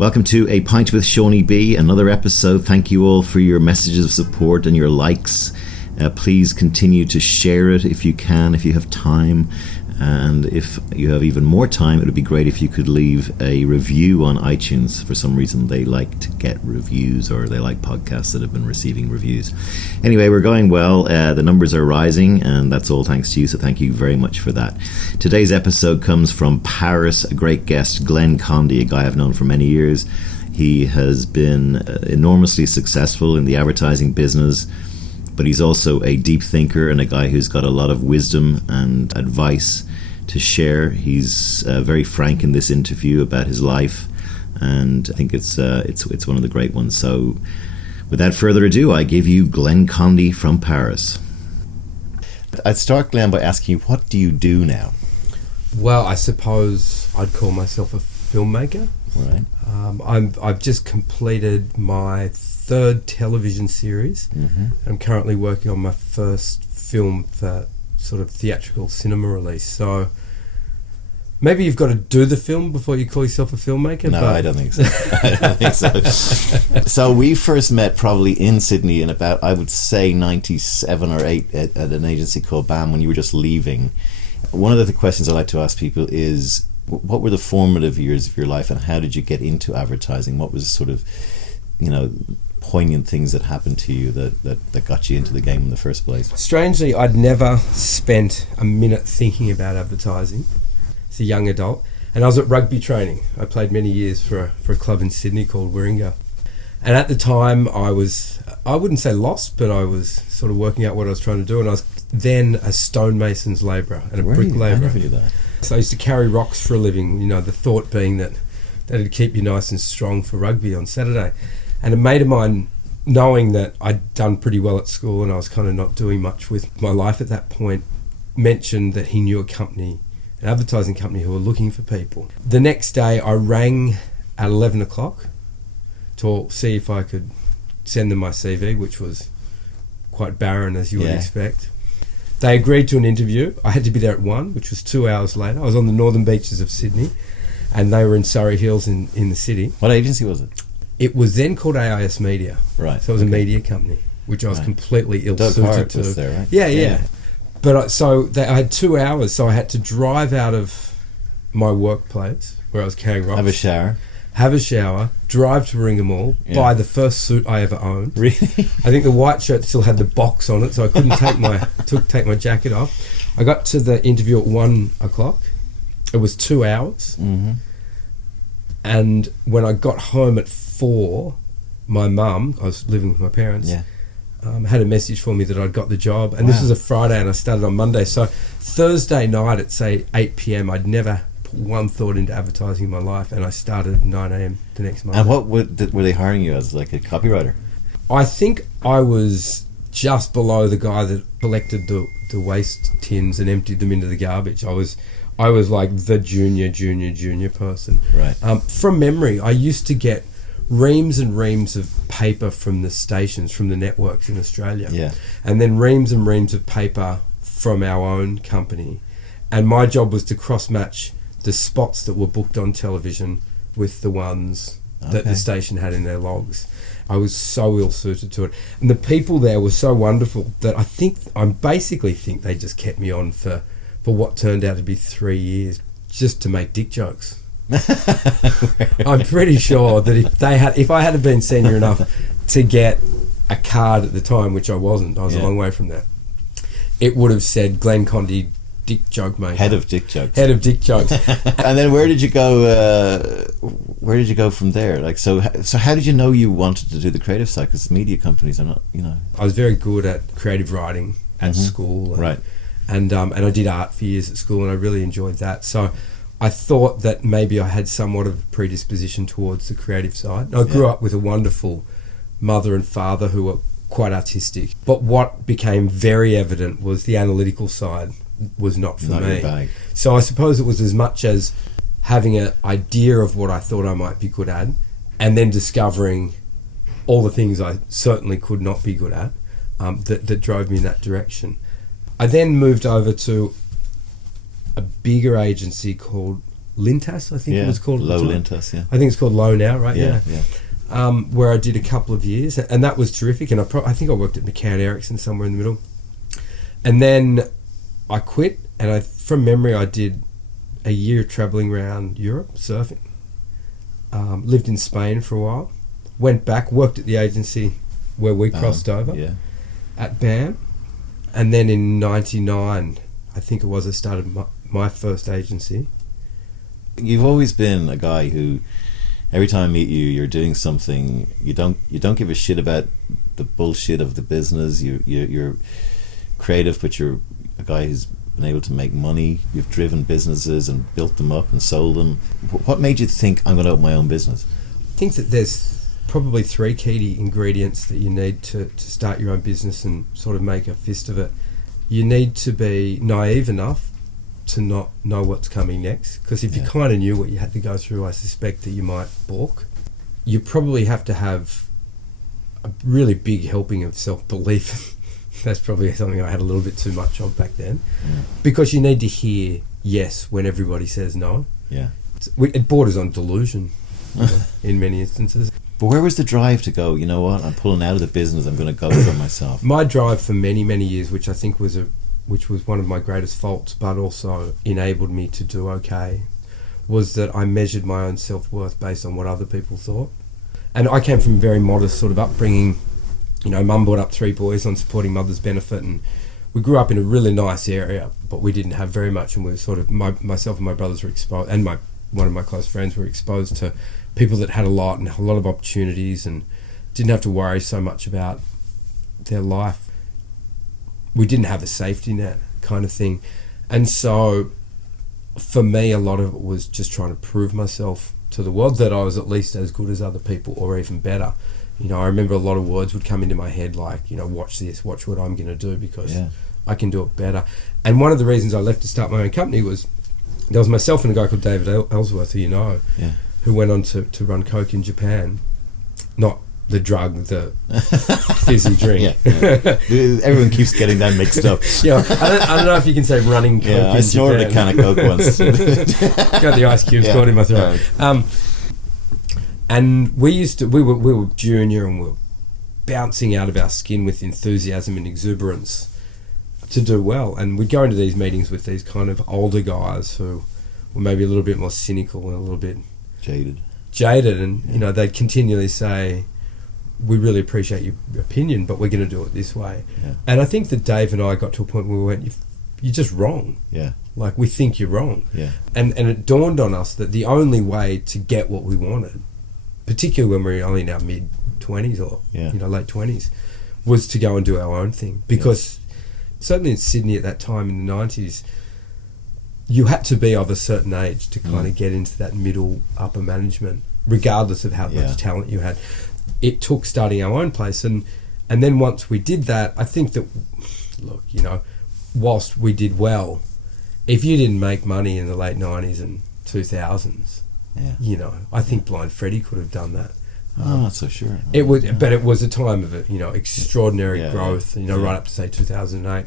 Welcome to A Pint With Seaniebee, another episode. Thank you all for your messages of support and your likes. Please continue to share it if you can, if you have time. And if you have even more time, it would be great if you could leave a review on iTunes. For some reason, they like to get reviews, or they like podcasts that have been receiving reviews. Anyway, we're going well. The numbers are rising, and that's all thanks to you, so thank you very much for that. Today's episode comes from Paris, a great guest, Glen Condie, a guy I've known for many years. He has been enormously successful in the advertising business, but he's also a deep thinker and a guy who's got a lot of wisdom and advice to share. He's very frank in this interview about his life, and I think it's one of the great ones. So without further ado, I give you Glen Condie from Paris. I'd start, Glen, by asking you, what do you do now? Well, I suppose I'd call myself a filmmaker. Right. I've just completed my third television series. Mm-hmm. I'm currently working on my first film for sort of theatrical cinema release. So maybe you've got to do the film before you call yourself a filmmaker. No, but I don't think so. I don't think so. So we first met probably in Sydney in about, I would say, 97 or 8 at an agency called BAM when you were just leaving. One of the questions I like to ask people is, what were the formative years of your life, and how did you get into advertising? What was sort of, poignant things that happened to you that got you into the game in the first place? Strangely, I'd never spent a minute thinking about advertising as a young adult. And I was at rugby training. I played many years for a club in Sydney called Warringah. And at the time, I wouldn't say lost, but I was sort of working out what I was trying to do. And I was then a stonemason's labourer and a brick labourer. I never knew that. So I used to carry rocks for a living, the thought being that it'd keep you nice and strong for rugby on Saturday. And a mate of mine, knowing that I'd done pretty well at school and I was kind of not doing much with my life at that point, mentioned that he knew an advertising company who were looking for people. The next day I rang at 11 o'clock to see if I could send them my CV, which was quite barren, as you would expect. They agreed to an interview. I had to be there at 1, which was 2 hours later. I was on the northern beaches of Sydney, and they were in Surrey Hills in the city. What agency was it? It was then called AIS Media. Right. So it was a media company, which I was completely ill-suited to. Was there, right? Yeah. But I had 2 hours, so I had to drive out of my workplace, where I was carrying rocks. Have a shower, drive to Warringah Mall, buy the first suit I ever owned. Really? I think the white shirt still had the box on it, so I couldn't take my jacket off. I got to the interview at 1 o'clock. It was 2 hours. Mm-hmm. And when I got home at 4, my mum, I was living with my parents, had a message for me that I'd got the job. And this was a Friday, and I started on Monday. So Thursday night at, say, 8 p.m, I'd never put one thought into advertising in my life, and I started at 9 a.m. the next Monday. And what were they hiring you as, like a copywriter? I think I was just below the guy that collected the waste tins and emptied them into the garbage. I was like the junior person. Right. From memory, I used to get reams and reams of paper from the stations, from the networks in Australia. Yeah. And then reams and reams of paper from our own company. And my job was to cross-match the spots that were booked on television with the ones that the station had in their logs. I was so ill-suited to it. And the people there were so wonderful that I basically think they just kept me on for what turned out to be 3 years, just to make dick jokes. I'm pretty sure that if I had been senior enough to get a card at the time, which I wasn't, I was a long way from that, it would have said Glen Condie, dick joke maker. Head of dick jokes. And then where did you go? Where did you go from there? Like, so how did you know you wanted to do the creative side? Because media companies are not, I was very good at creative writing at school. Right. And I did art for years at school, and I really enjoyed that. So I thought that maybe I had somewhat of a predisposition towards the creative side. And I grew up with a wonderful mother and father who were quite artistic. But what became very evident was the analytical side was not for me. Your bag. So I suppose it was as much as having an idea of what I thought I might be good at, and then discovering all the things I certainly could not be good at, that drove me in that direction. I then moved over to a bigger agency called Lintas, I think it was called. Low Lintas, yeah. I think it's called Low now, right? Yeah. Where I did a couple of years, and that was terrific. And I think I worked at McCann Erickson somewhere in the middle. And then I quit, and from memory, I did a year travelling around Europe surfing. Lived in Spain for a while. Went back, worked at the agency where we crossed over at BAM. And then in 99, I think it was, I started my first agency. You've always been a guy who, every time I meet you, you're doing something. You don't give a shit about the bullshit of the business. You're creative, but you're a guy who's been able to make money. You've driven businesses and built them up and sold them. What made you think, I'm going to open my own business? I think that there's probably 3 key ingredients that you need to start your own business and sort of make a fist of it. You need to be naive enough to not know what's coming next, because if you kind of knew what you had to go through, I suspect that you might balk. You probably have to have a really big helping of self-belief. That's probably something I had a little bit too much of back then, because you need to hear yes when everybody says no. It borders on delusion in many instances. But where was the drive to go, you know what, I'm pulling out of the business, I'm going to go for myself? My drive for many, many years, which I think was one of my greatest faults, but also enabled me to do okay, was that I measured my own self-worth based on what other people thought. And I came from a very modest sort of upbringing. You know, Mum brought up 3 boys on supporting mother's benefit, and we grew up in a really nice area, but we didn't have very much, and we were sort of, myself and my brothers were exposed, and one of my close friends were exposed to people that had a lot and a lot of opportunities and didn't have to worry so much about their life. We didn't have a safety net kind of thing. And so for me, a lot of it was just trying to prove myself to the world that I was at least as good as other people or even better. You know, I remember a lot of words would come into my head like, you know, watch this, watch what I'm going to do, because I can do it better. And one of the reasons I left to start my own company was there was myself and a guy called David Ellsworth, who you know, who went on to run Coke in Japan. Not the drug, the fizzy drink. Everyone keeps getting that mixed up. I don't know if you can say running Coke in Japan. I snorted a can of Coke once. Got the ice cubes caught in my throat. And we were junior, and we were bouncing out of our skin with enthusiasm and exuberance to do well. And we'd go into these meetings with these kind of older guys who were maybe a little bit more cynical and a little bit jaded, and you know, they'd continually say, we really appreciate your opinion, but we're going to do it this way. And I think that Dave and I got to a point where we went, you're just wrong. Like, we think you're wrong. And it dawned on us that the only way to get what we wanted, particularly when we were only in our mid-20s or you know, late 20s, was to go and do our own thing. Because certainly in Sydney at that time in the 90s, you had to be of a certain age to kind of get into that middle upper management, regardless of how much talent you had. It took starting our own place, and then once we did that, I think that, look, you know, whilst we did well, if you didn't make money in the late 90s and 2000s, you know, I think Blind Freddy could have done that. I'm not so sure. It was, but it was a time of, you know, extraordinary growth, you know, right up to say 2008.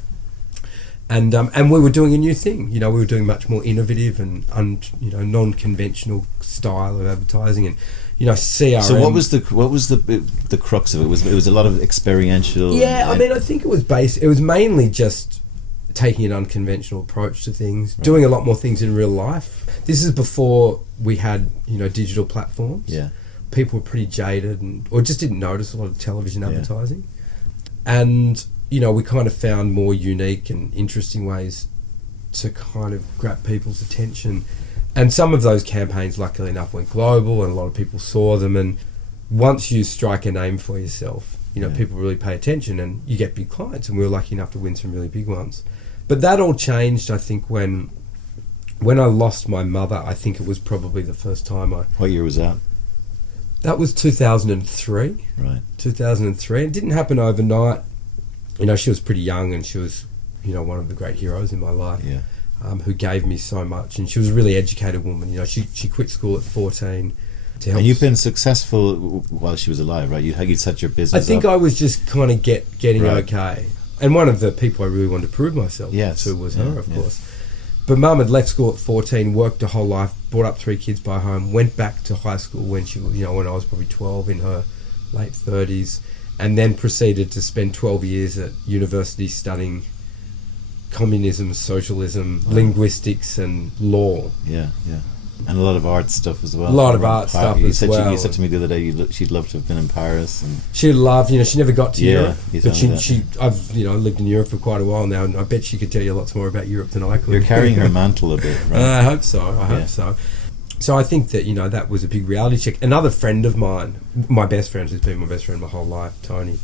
And we were doing a new thing. You know, we were doing much more innovative and you know, non-conventional style of advertising, and you know, CRM. So what was the crux of it? It was a lot of experiential. I mean, I think it was mainly just taking an unconventional approach to things, doing a lot more things in real life. This is before we had, you know, digital platforms. People were pretty jaded or just didn't notice a lot of television advertising, and you know, we kind of found more unique and interesting ways to kind of grab people's attention. And some of those campaigns, luckily enough, went global, and a lot of people saw them. And once you strike a name for yourself, you know, people really pay attention, and you get big clients. And we were lucky enough to win some really big ones. But that all changed, I think, when I lost my mother. I think it was probably the first time What year was that? That was 2003. Right. 2003. It didn't happen overnight. You know, she was pretty young, and she was, you know, one of the great heroes in my life, who gave me so much. And she was a really educated woman. You know, she quit school at 14 to help. And you've been successful while she was alive, right? You set your business I think up. I was just kind of getting okay. And one of the people I really wanted to prove myself to was her, of course. But Mum had left school at 14, worked her whole life, brought up 3 kids by home, went back to high school when she was, when I was probably 12, in her late 30s, and then proceeded to spend 12 years at university studying communism, socialism, linguistics, and law. Yeah. And a lot of art stuff as well. A lot of art stuff as well. You said to me the other day she'd love to have been in Paris. And she loved, she never got to Europe. But I've lived in Europe for quite a while now, and I bet she could tell you lots more about Europe than I could. You're carrying her mantle a bit, right? I hope so. So I think that, that was a big reality check. Another friend of mine, my best friend, who's been my best friend my whole life, Tony,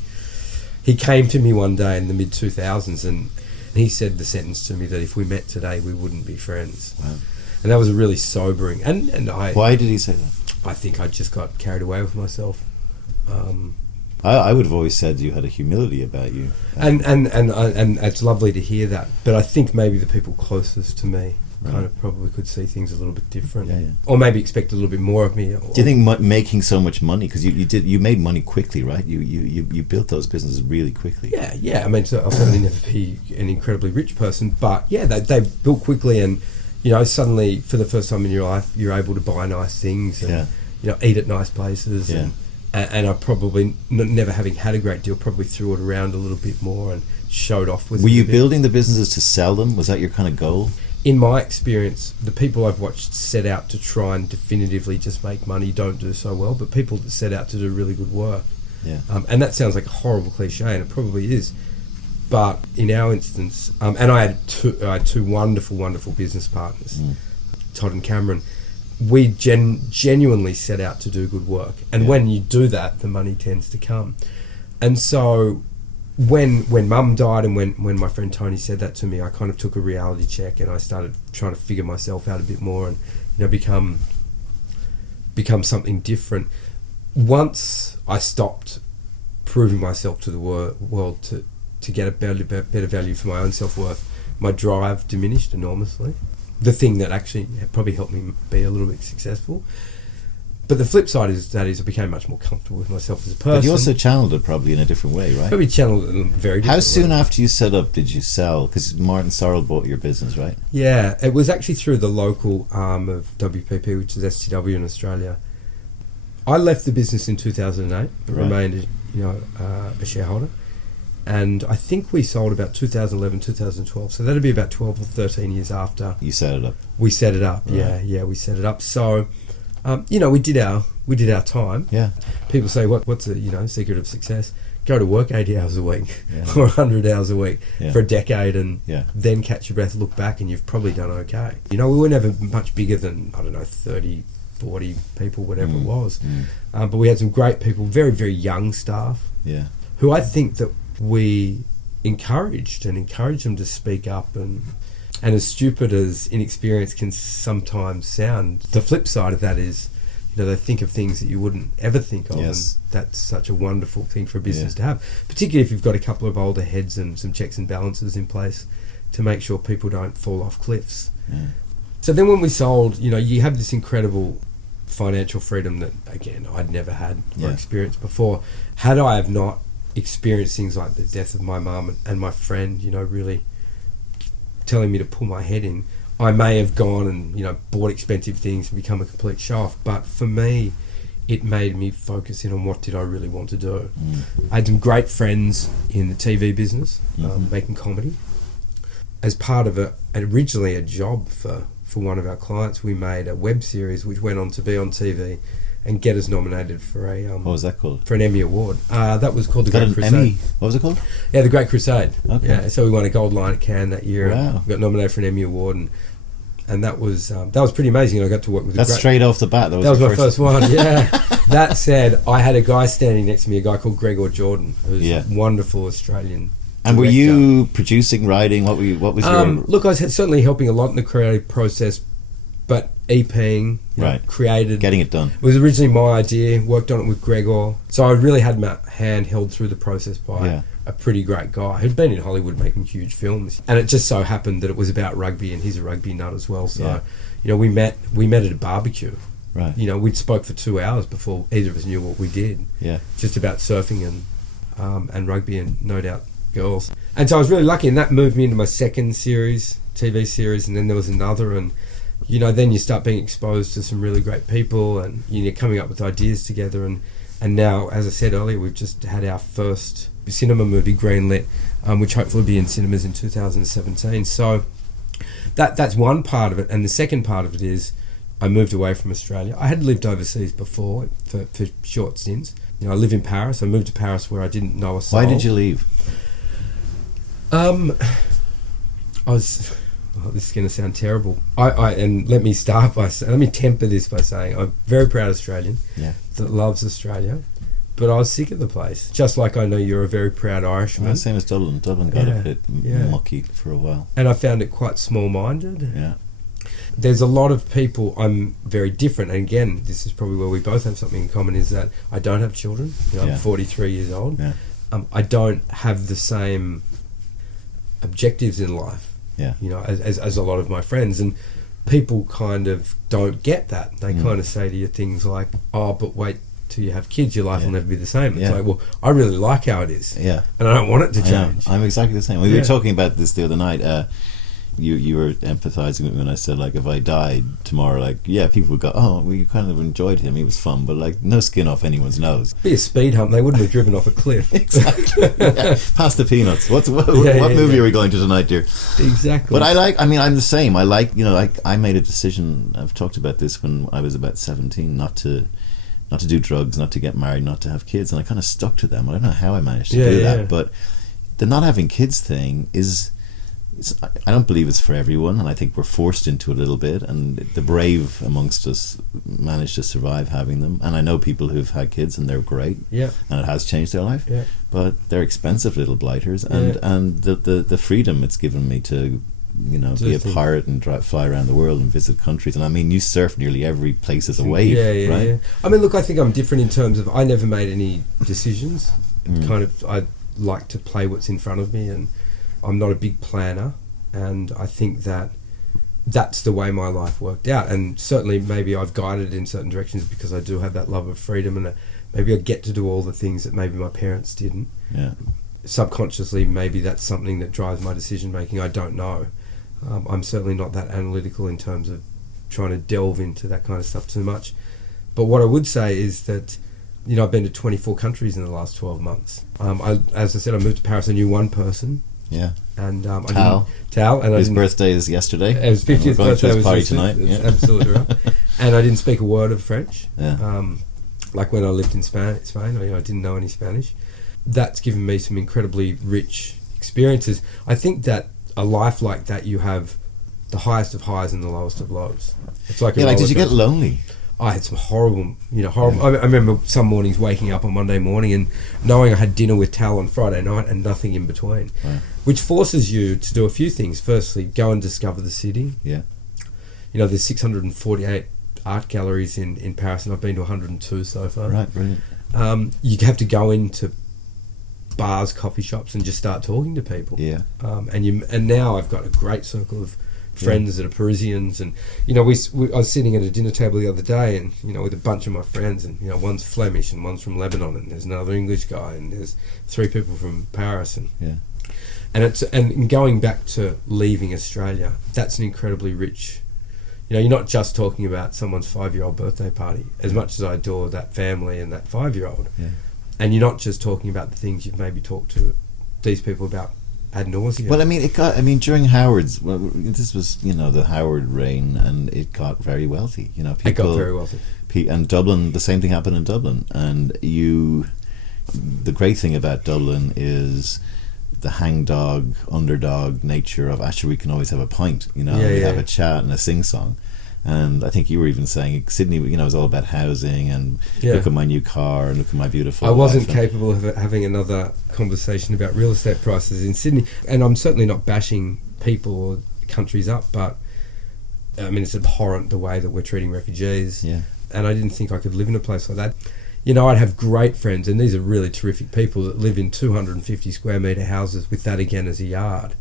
he came to me one day in the mid-2000s and he said the sentence to me that if we met today, we wouldn't be friends. Wow. And that was really sobering. And why did he say that? I think I just got carried away with myself. I would have always said you had a humility about you. And it's lovely to hear that. But I think maybe the people closest to me kind of probably could see things a little bit different. Yeah. Or maybe expect a little bit more of me. Do you think making so much money, because you made money quickly, right? You built those businesses really quickly. Yeah. I mean, so I'll certainly never be an incredibly rich person, but yeah, they built quickly, and suddenly for the first time in your life, you're able to buy nice things and eat at nice places. Yeah. And I probably, never having had a great deal, probably threw it around a little bit more and showed off with it. Were you building the businesses to sell them? Was that your kind of goal? In my experience, the people I've watched set out to try and definitively just make money don't do so well, but people that set out to do really good work. Yeah. And that sounds like a horrible cliche, and it probably is. But in our instance, and I had two wonderful, wonderful business partners, Todd and Cameron. We genuinely set out to do good work. And when you do that, the money tends to come. And so when Mum died and when my friend Tony said that to me, I kind of took a reality check and I started trying to figure myself out a bit more and become something different. Once I stopped proving myself to the world to get a better value for my own self-worth, my drive diminished enormously. The thing that actually probably helped me be a little bit successful. But the flip side is I became much more comfortable with myself as a person. But you also channeled it probably in a different way, right? Probably channeled it in a very different way. How soon after you set up did you sell? Because Martin Sorrell bought your business, right? Yeah, it was actually through the local arm of WPP, which is STW in Australia. I left the business in 2008, but remained a shareholder. And I think we sold about 2011, 2012. So that'd be about 12 or 13 years after. You set it up. We set it up, right. Yeah, we set it up. So, we did our time. Yeah. People say, what's the secret of success? Go to work 80 hours a week or 100 hours a week for a decade and then catch your breath, look back, and you've probably done okay. We were never much bigger than, 30, 40 people, whatever it was. But we had some great people, very, very young staff who I think that we encouraged them to speak up, and as stupid as inexperience can sometimes sound, the flip side of that is they think of things that you wouldn't ever think of, and that's such a wonderful thing for a business to have, particularly if you've got a couple of older heads and some checks and balances in place to make sure people don't fall off cliffs. So then when we sold, you have this incredible financial freedom that, again, I'd never had or experienced before. Had I have not experienced things like the death of my mum and my friend, really telling me to pull my head in, I may have gone and bought expensive things and become a complete show-off. But for me, it made me focus in on what did I really want to do. I had some great friends in the TV business, making comedy. As part of originally a job for one of our clients, we made a web series which went on to be on TV and get us nominated for a what was that called? For an Emmy Award. That was called The Great Crusade. Emmy? What was it called? Yeah, The Great Crusade. Okay. Yeah, so we won a gold lion at Cannes that year. Wow. We got nominated for an Emmy Award, and that was pretty amazing. I got to work with. That's straight off the bat. That was my first one. Yeah. That said, I had a guy standing next to me, a guy called Gregor Jordan, who's a wonderful Australian. And were you producing, writing? What was your? Look, I was certainly helping a lot in the creative process, but EPing, created, getting it done. It was originally my idea. Worked on it with Gregor, so I really had my hand held through the process by a pretty great guy who'd been in Hollywood making huge films. And it just so happened that it was about rugby, and he's a rugby nut as well. So, we met at a barbecue. Right. We'd spoke for 2 hours before either of us knew what we did. Yeah. Just about surfing and rugby and no doubt girls. And so I was really lucky, and that moved me into my second TV series, and then there was another, and then you start being exposed to some really great people, and you're coming up with ideas together. And now, as I said earlier, we've just had our first cinema movie greenlit, which hopefully will be in cinemas in 2017. So that's one part of it. And the second part of it is I moved away from Australia. I had lived overseas before for short stints. I live in Paris. I moved to Paris where I didn't know a soul. Why did you leave? I was... Oh, this is going to sound terrible. And let me temper this by saying I'm a very proud Australian that loves Australia, but I was sick of the place. Just like I know you're a very proud Irishman. Well, same as Dublin. Dublin got a bit mucky for a while. And I found it quite small-minded. Yeah. There's a lot of people, I'm very different. And again, this is probably where we both have something in common, is that I don't have children. I'm 43 years old. Yeah. I don't have the same objectives in life. Yeah. As a lot of my friends, and people kind of don't get that. They kind of say to you things like, "Oh, but wait till you have kids, your life will never be the same." It's like, well, I really like how it is, and I don't want it to change. I'm exactly the same. We were talking about this the other night. You were empathizing with me when I said, like, if I died tomorrow, like, people would go, "Oh, we kind of enjoyed him. He was fun," but like, no skin off anyone's nose. Be a speed hump. They wouldn't have driven off a cliff. Exactly. Pass the peanuts. What movie are we going to tonight, dear? Exactly. But I'm the same. I made a decision. I've talked about this when I was about 17, not to do drugs, not to get married, not to have kids, and I kind of stuck to them. I don't know how I managed to do that, but the not having kids thing is. I don't believe it's for everyone, and I think we're forced into it a little bit, and the brave amongst us manage to survive having them. And I know people who've had kids and they're great, and it has changed their life, but they're expensive little blighters, and the freedom it's given me to be a pirate and fly around the world and visit countries. And I mean, you surf nearly every place as a wave, right? Yeah. I mean, look, I think I'm different in terms of I never made any decisions. I like to play what's in front of me, and I'm not a big planner, and I think that's the way my life worked out. And certainly maybe I've guided in certain directions because I do have that love of freedom, and maybe I get to do all the things that maybe my parents didn't. Yeah. Subconsciously, maybe that's something that drives my decision making. I don't know. I'm certainly not that analytical in terms of trying to delve into that kind of stuff too much. But what I would say is that I've been to 24 countries in the last 12 months. As I said, I moved to Paris. I knew one person. Yeah, and Tal, and his birthday is yesterday. His 50th birthday was party tonight. Yeah. Absolutely right. And I didn't speak a word of French. Yeah. Like when I lived in Spain, I didn't know any Spanish. That's given me some incredibly rich experiences. I think that a life like that, you have the highest of highs and the lowest of lows. It's like did you get lonely? I had some horrible. I remember some mornings waking up on Monday morning and knowing I had dinner with Tal on Friday night and nothing in between, which forces you to do a few things. Firstly, go and discover the city. Yeah. There's 648 art galleries in Paris, and I've been to 102 so far. Right, brilliant. You have to go into bars, coffee shops, and just start talking to people. Yeah. And now I've got a great circle of friends that are Parisians, and I was sitting at a dinner table the other day, and with a bunch of my friends, and one's Flemish and one's from Lebanon, and there's another English guy, and there's 3 people from Paris, and going back to leaving Australia, that's an incredibly rich. You're not just talking about someone's 5-year-old birthday party, as much as I adore that family and that 5-year-old, and you're not just talking about the things you've maybe talked to these people about ad nauseum. Well, during Howard's, this was, the Howard reign, and it got very wealthy. People, it got very wealthy. And Dublin, the same thing happened in Dublin. And the great thing about Dublin is the hangdog, underdog nature of, actually, we can always have a pint, we have a chat and a sing-song. And I think you were even saying Sydney, is all about housing and look at my new car and look at my beautiful I wasn't life. capable of having another conversation about real estate prices in Sydney. And I'm certainly not bashing people or countries up, but it's abhorrent the way that we're treating refugees. Yeah. And I didn't think I could live in a place like that. I'd have great friends, and these are really terrific people that live in 250 square metre houses with that again as a yard,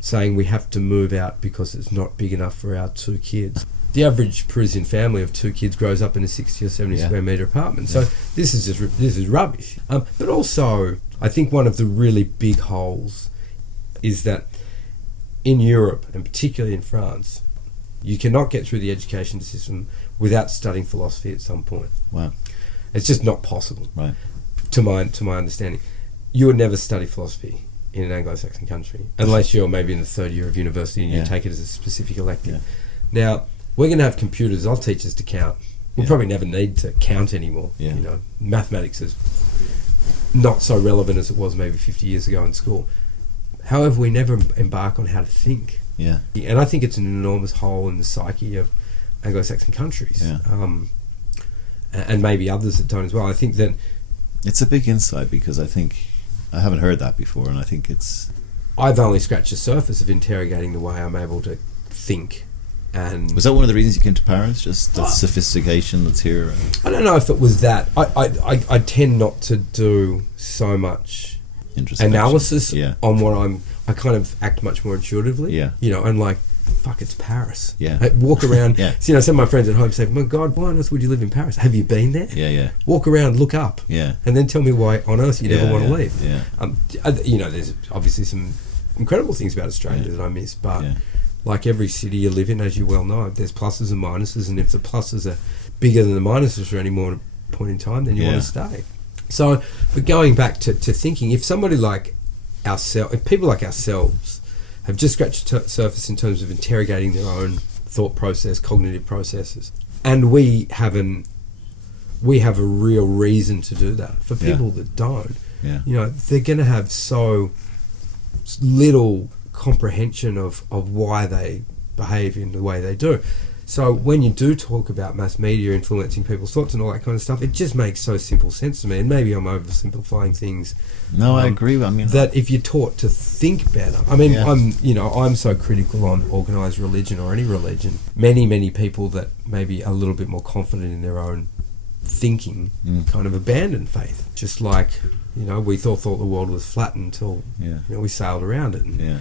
saying we have to move out because it's not big enough for our 2 kids. The average Parisian family of 2 kids grows up in a 60 or 70 square metre apartment. So this is rubbish. But also, I think one of the really big holes is that in Europe, and particularly in France, You cannot get through the education system without studying philosophy at some point. Wow. It's just not possible. Right. To my understanding. You would never study philosophy in an Anglo-Saxon country unless you're maybe in the third year of university and you take it as a specific elective. Yeah. Now, we're going to have computers. I'll teach us to count. We'll probably never need to count anymore. Yeah. You know, mathematics is not so relevant as it was maybe 50 years ago in school. However, we never embark on how to think. Yeah. And I think it's an enormous hole in the psyche of Anglo-Saxon countries. Yeah. And maybe others that don't as well. I think that it's a big insight, because I think I haven't heard that before, and I think it's... I've only scratched the surface of interrogating the way I'm able to think. And was that one of the reasons you came to Paris? Just the sophistication that's here? I don't know if it was that. I tend not to do so much analysis on what I kind of act much more intuitively. Yeah. You know, and like, fuck, it's Paris. Yeah. I walk around. Yeah. So, you know, some of my friends at home say, my God, why on earth would you live in Paris? Have you been there? Yeah, yeah. Walk around, look up. Yeah. And then tell me why on earth you'd ever want to leave. Yeah. You know, there's obviously some incredible things about Australia that I miss, but like every city you live in, as you well know, there's pluses and minuses, and if the pluses are bigger than the minuses for any more point in time, then you want to stay. So, but going back to thinking, if somebody like ourselves, if people like ourselves have just scratched the surface in terms of interrogating their own thought process, cognitive processes, and we have a real reason to do that. For people that don't, you know, they're going to have so little comprehension of why they behave in the way they do. So when you do talk about mass media influencing people's thoughts and all that kind of stuff, it just makes so simple sense to me. And maybe I'm oversimplifying things. No, I agree. I mean, that if you're taught to think better, I mean, I'm so critical on organised religion or any religion. Many people that maybe are a little bit more confident in their own thinking kind of abandon faith. Just like, you know, we thought the world was flat until you know, we sailed around it.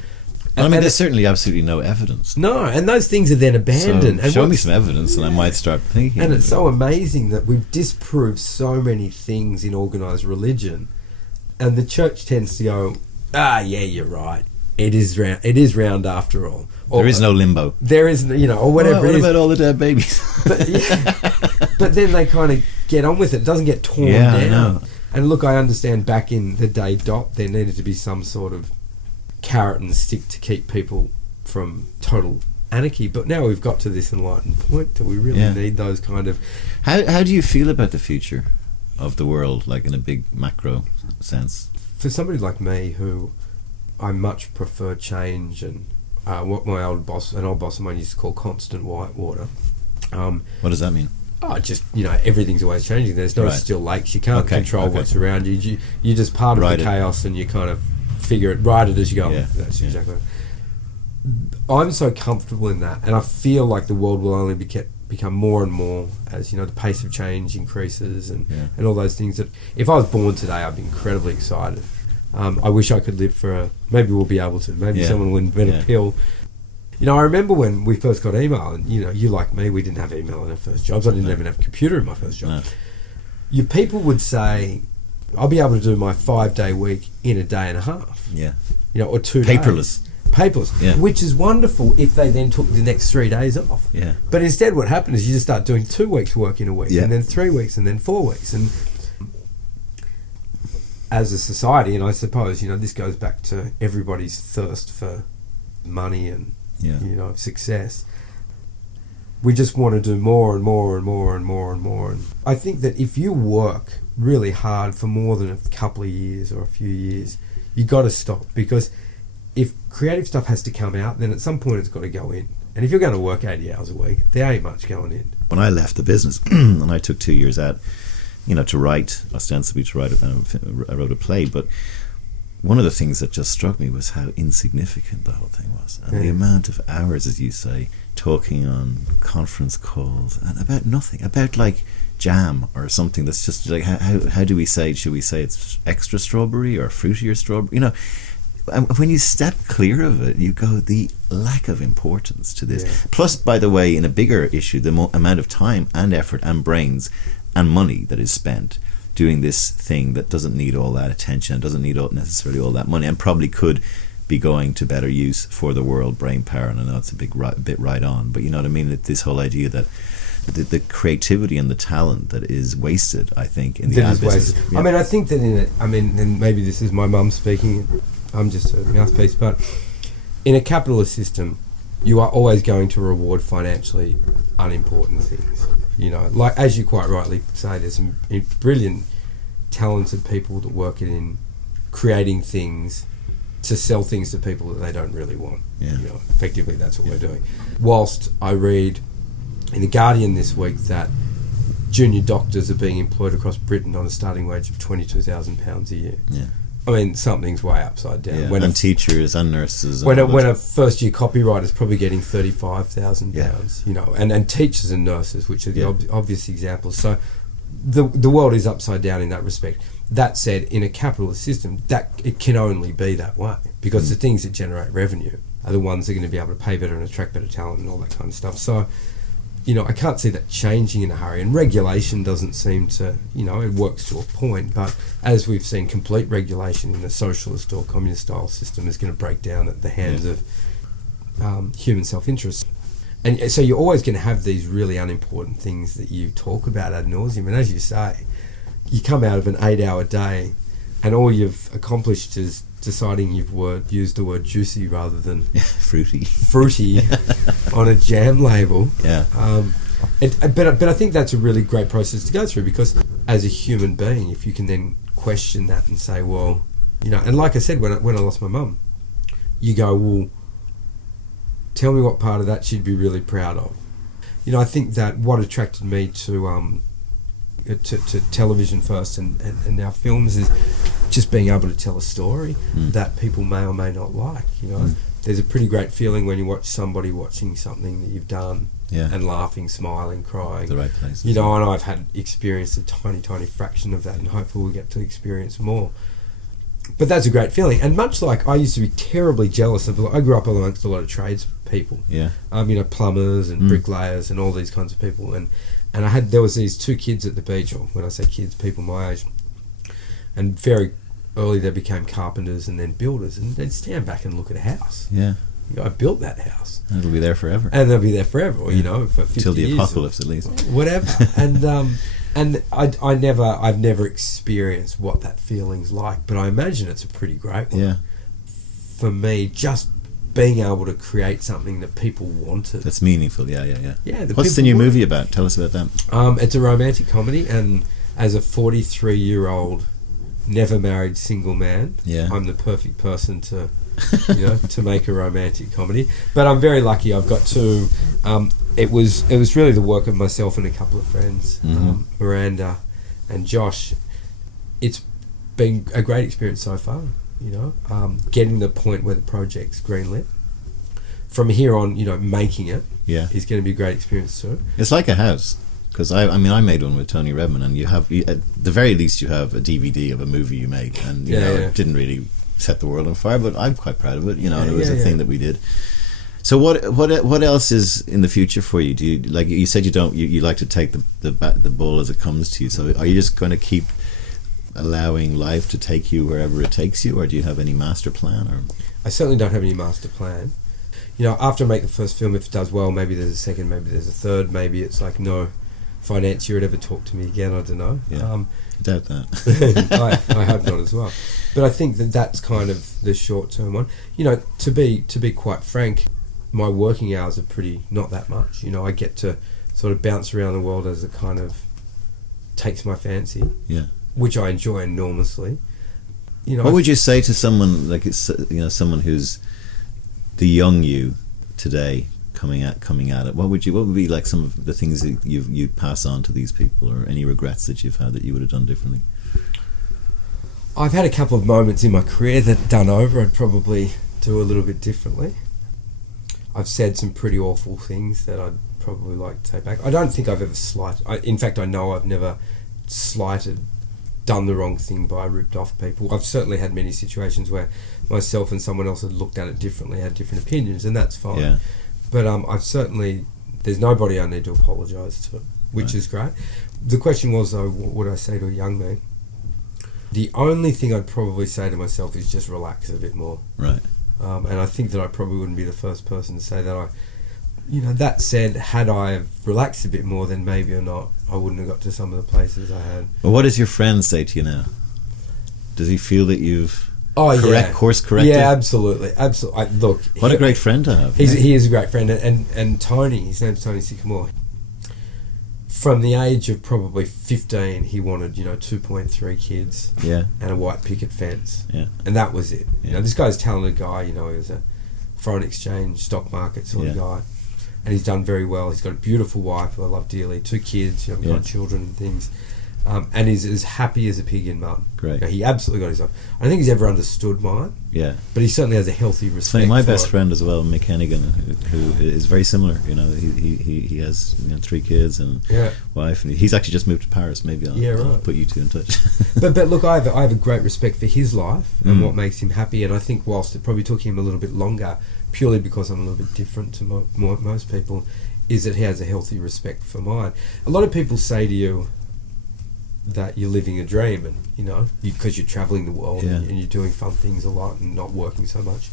I mean, there's certainly absolutely no evidence. No, and those things are then abandoned. So and show me some evidence and I might start thinking. And it's so amazing that we've disproved so many things in organised religion, and the church tends to go, yeah, you're right. It is round after all. Or, there is no limbo. There is, you know, or whatever What it is. about all the dead babies? But then they kind of get on with it. It doesn't get torn down. I know. And look, I understand back in the day, there needed to be some sort of carrot and stick to keep people from total anarchy, but now we've got to this enlightened point that we really need those kind of... How do you feel about the future of the world, like in a big macro sense? For somebody like me, who I much prefer change, and what my old boss of mine used to call constant whitewater. What does that mean? Just, you know, everything's always changing. There's no still lakes. You can't control what's around you. You're just part of the chaos, and you kind of ride it as you go. That's exactly right. I'm so comfortable in that, and I feel like the world will only become more and more as, you know, the pace of change increases and all those things. That if I was born today, I'd be incredibly excited. I wish I could live for maybe we'll be able to. Maybe someone will invent a pill. You know, I remember when we first got email, and, you know, you like me, we didn't have email in our first jobs. I didn't even have a computer in my first job. Your people would say, I'll be able to do my 5-day week in a day and a half. Yeah. You know, or 2 days. Paperless. Which is wonderful if they then took the next 3 days off. Yeah. But instead what happened is you just start doing 2 weeks work in a week, and then 3 weeks, and then 4 weeks. And as a society, and I suppose, you know, this goes back to everybody's thirst for money and, you know, success. We just want to do more and more and more and more and more. And I think that if you work really hard for more than a couple of years or a few years, you got to stop, because if creative stuff has to come out, then at some point it's got to go in. And if you're going to work 80 hours a week, there ain't much going in. When I left the business and I took 2 years out, you know, to write, ostensibly to write, I wrote a play, but one of the things that just struck me was how insignificant the whole thing was, and the amount of hours, as you say, talking on conference calls and about nothing, about like jam or something that's just like, how do we say, should we say it's extra strawberry or fruitier strawberry, you know. And when you step clear of it, you go, the lack of importance to this. Plus, by the way, in a bigger issue, the amount of time and effort and brains and money that is spent doing this thing that doesn't need all that attention, doesn't need necessarily all that money, and probably could be going to better use for the world brain power. And I know it's a bit right on, but you know what I mean, that this whole idea that the creativity and the talent that is wasted, I think, in the ad business. I mean, I think that and maybe this is my mum speaking, I'm just a mouthpiece, but in a capitalist system, you are always going to reward financially unimportant things. You know, like, as you quite rightly say, there's some brilliant, talented people that work in creating things to sell things to people that they don't really want. Yeah. You know, effectively, that's what we're doing. Whilst I read in The Guardian this week that junior doctors are being employed across Britain on a starting wage of £22,000 a year. Yeah. I mean, something's way upside down. Yeah. And teachers and nurses. When a first year copywriter is probably getting £35,000, you know, and teachers and nurses, which are the obvious examples. So the world is upside down in that respect. That said, in a capitalist system, that it can only be that way, because the things that generate revenue are the ones that are going to be able to pay better and attract better talent and all that kind of stuff. So, you know, I can't see that changing in a hurry, and regulation doesn't seem to, you know, it works to a point, but as we've seen, complete regulation in a socialist or communist style system is going to break down at the hands of human self-interest. And so you're always going to have these really unimportant things that you talk about ad nauseum, and as you say, you come out of an 8-hour day and all you've accomplished is deciding you've used the word juicy rather than fruity on a jam label. Yeah. But I think that's a really great process to go through, because as a human being, if you can then question that and say, well, you know, and like I said, when I lost my mum, you go, well, tell me what part of that she'd be really proud of. You know, I think that what attracted me to television first and now films is just being able to tell a story that people may or may not like. You know, there's a pretty great feeling when you watch somebody watching something that you've done and laughing, smiling, crying. The right place. You know, and I've had experienced a tiny fraction of that, and hopefully we'll get to experience more. But that's a great feeling, and much like I used to be terribly jealous of. I grew up amongst a lot of tradespeople. Yeah. You know, plumbers and bricklayers and all these kinds of people, and there was these two kids at the beach, or when I say kids, people my age, and very early they became carpenters and then builders, and they'd stand back and look at a house. Yeah. You know, I built that house. And it'll be there forever. And they'll be there forever, or, you know, for 50 years. Till the apocalypse, at least. Whatever. And I've never experienced what that feeling's like, but I imagine it's a pretty great one. Yeah. For me, just being able to create something that people wanted. That's meaningful, yeah. What's the new movie about? Tell us about that. It's a romantic comedy, and as a 43-year-old, never married single man, I'm the perfect person to, you know, to make a romantic comedy. But I'm very lucky. I've got two. It was really the work of myself and a couple of friends, Miranda and Josh. It's been a great experience so far. You know, getting the point where the project's greenlit. From here on, you know, making it is going to be a great experience too. It's like a house, because I made one with Tony Redman, and at the very least you have a DVD of a movie you make, and you know it didn't really set the world on fire, but I'm quite proud of it. You know, and it was a thing that we did. So what else is in the future for you? Do you, like you said, you like to take the ball as it comes to you? So are you just going to keep allowing life to take you wherever it takes you, or do you have any master plan? Or I certainly don't have any master plan. You know, after I make the first film, if it does well, maybe there's a second, maybe there's a third, maybe it's like, no financier would ever talk to me again. I don't know. I doubt that. I hope not as well. But I think that's kind of the short term one. You know, to be quite frank, my working hours are pretty not that much. You know, I get to sort of bounce around the world as it kind of takes my fancy. Yeah. Which I enjoy enormously. You know, what would you say to someone like someone who's the young you today coming at it? What would be like some of the things that you pass on to these people, or any regrets that you've had that you would have done differently? I've had a couple of moments in my career that done over I'd probably do a little bit differently. I've said some pretty awful things that I'd probably like to take back. I don't think I've ever slighted. In fact, I know I've never slighted, done the wrong thing by ripped off people. I've certainly had many situations where myself and someone else had looked at it differently, had different opinions, and that's fine. Yeah. But I've certainly, there's nobody I need to apologise to, which is great. The question was, though, what would I say to a young man? The only thing I'd probably say to myself is just relax a bit more. Right. And I think that I probably wouldn't be the first person to say that. That said, had I relaxed a bit more, then maybe or not, I wouldn't have got to some of the places I had. Well, what does your friend say to you now? Does he feel that you've course corrected? Yeah, absolutely. Look, what a great friend to have. He is a great friend. And Tony, his name's Tony Sycamore, from the age of probably 15, he wanted, 2.3 kids and a white picket fence. Yeah. And that was it. Yeah. This guy's a talented guy, he was a foreign exchange, stock market sort of guy. And he's done very well. He's got a beautiful wife who I love dearly, 2 kids, got children and things. And he's as happy as a pig in mud. Great. He absolutely got his own. I don't think he's ever understood mine. Yeah. But he certainly has a healthy respect. My best friend as well, Mick Hennigan, who is very similar. He has 3 kids and wife, and he's actually just moved to Paris. Maybe I'll put you two in touch. but look, I have a great respect for his life and what makes him happy. And I think whilst it probably took him a little bit longer, purely because I'm a little bit different to most people, is that he has a healthy respect for mine. A lot of people say to you that you're living a dream, and because you're traveling the world and you're doing fun things a lot and not working so much,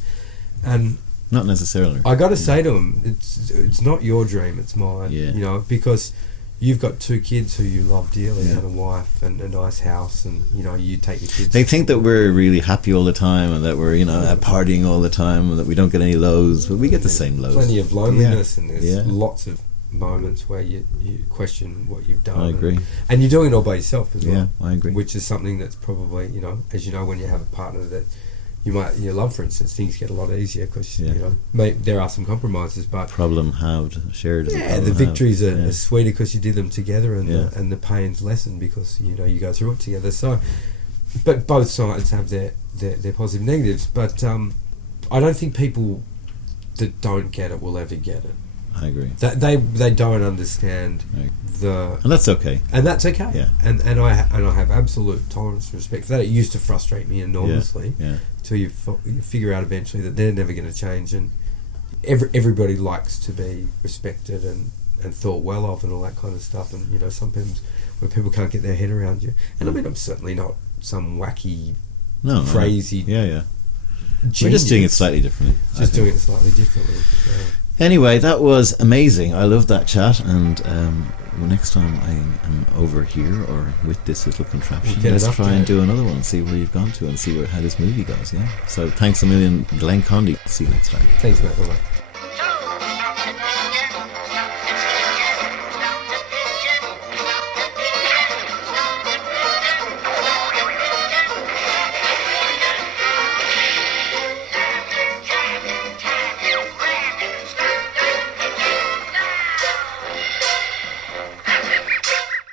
and not necessarily. I got to say to him, it's not your dream, it's mine. Because you've got 2 kids who you love dearly and a wife and a nice house, and you take your kids. They think that we're really happy all the time and that we're partying all the time and that we don't get any lows, but we get the same lows. Plenty of loneliness and there's lots of moments where you question what you've done. I agree. And you're doing it all by yourself as well. Yeah, I agree. Which is something that's probably, as when you have a partner that you might, love, for instance, things get a lot easier because, there are some compromises, but... Problem halved, shared. Yeah, the victories are sweeter because you did them together, and the pain's lessened because, you go through it together. So, but both sides have their positive negatives, but I don't think people that don't get it will ever get it. I agree. They don't understand and that's okay. And that's okay. Yeah. And I have absolute tolerance and respect for that. It used to frustrate me enormously. Yeah. Till you figure out eventually that they're never going to change, and everybody likes to be respected and thought well of and all that kind of stuff. And sometimes where people can't get their head around you. And I mean, I'm certainly not some wacky, crazy. We're just doing it slightly differently. Doing it slightly differently. Yeah. Anyway, that was amazing. I loved that chat, and next time I am over here or with this little contraption, let's try and do another one, see where you've gone to and see how this movie goes. Yeah. So thanks a million, Glen Condie. See you next time. Thanks, mate. Bye-bye.